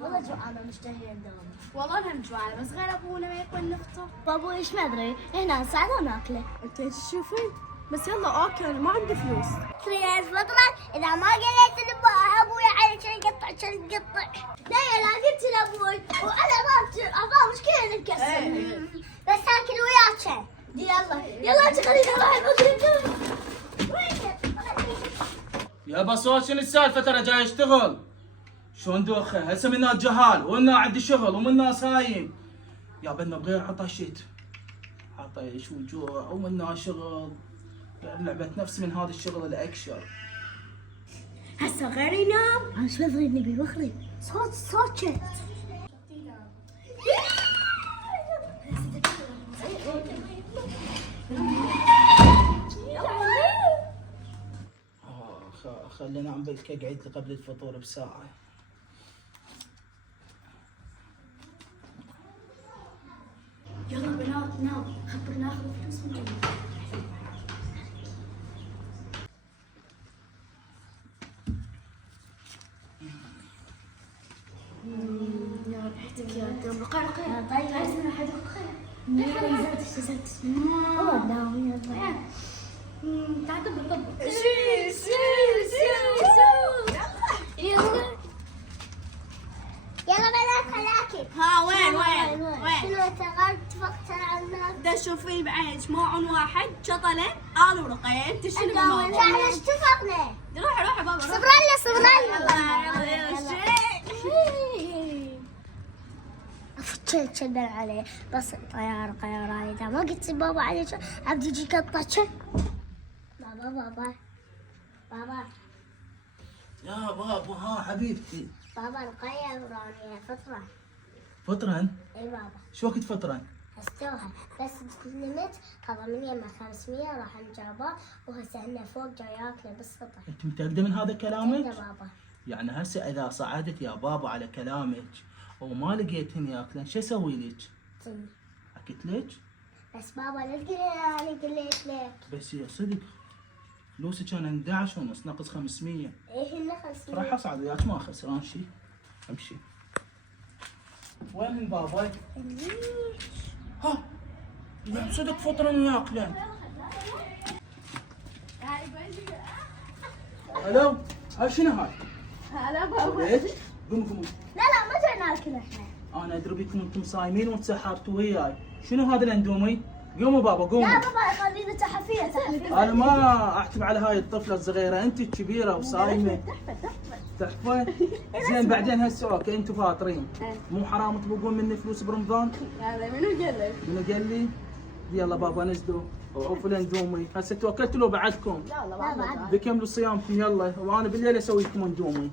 والله جوعانة مشتهية ندوم. والله انا جوعانه بس غير ابوه لما يكون نفطر. بابو ايش ما ادري هنا ساعة ناكله. انت تشوفين بس يلا اوكي انا ما عندي فلوس. تريد فطرة اذا ما قلت لابوي علشان يقطع. لا لا قلت لابوي وانا ما مشكلة نتكسر. بس اكل وياك. يلا انت خليني اروح المدرسة. يا بصوت شنو السالفه؟ ترى جاي اشتغل. شلون دوخه؟ هسه منا جهال ومنا عندي شغل ومنا صايم. يا بدنا بغير عطشت. عطش وجوع ومنا شغل. لعبت نفسي من هذا الشغل الاكشر. هسه غير ينام. انا ايش بدري اني بمخرج. صوت شت. خلينا عم بلك اقعد لي قبل الفطور بساعه. يلا بنات نام. خبر ناخذ فلوس من جوا. يا ريحتك يا دم رقيقه. طيب اسمع حد خير. نزلت. والله ناوي يلا. تعال طب يلا بنات خلاكي. ها وين شنو اشتغلت فقط عنا. ده شوفي بعينك موعن واحد شطله انا ورقيه. انت شنو الموضوع؟ احنا اتفقنا. روحي بابا فتشت شدل عليه بس طيارة اذا ما قلت بابا عليه عبد يجي يقطع. بابا يا بابا ها حبيبتي. بابا رقية ورانية فطرة. فطرا؟ اي بابا. شو وقت فطرا؟ استوها بس نمت هذا من يمه 500 راح نجابه وهسه هنا فوق جاي ياكله بالسطح. انت متاكده من هذا كلامك؟ يا بابا. يعني هسه اذا صعدت يا بابا على كلامك وما لقيتهن ياكلن شو اسوي لك؟ تني. حكيت لك؟ بس بابا لا تقول انا قلت لك. بس يا صدق فلوسك انا 11 ونص ناقص 500. ايه هنا 500. راح اصعد وياك ما خسران شيء. امشي. وين بابا؟ ها يعني صدق فطرن وياكلن. الو هاي شنو هاي؟ هلا بابا. ليش؟ قوموا. لا ما جاي ناكل احنا. انا ادري بيكم انتم صايمين وتسحبتوا وياي. شنو هذا الاندومي؟ قوموا بابا قوموا. لا بابا خلينا تحفيه. انا ما احتب على هاي الطفله الصغيره. انت الكبيره وصايمه. تحفه. زين بعدين هسه اوكي انتم فاطرين. مو حرام تبقون مني فلوس برمضان؟ هذا منو قال لك؟ منو قال لي؟ يلا بابا نزلوا وعوفوا الاندومي. هسه توكلتوا له بعدكم. لا بعد. بكملوا صيامكم يلا وانا بالليل اسوي لكم اندومي.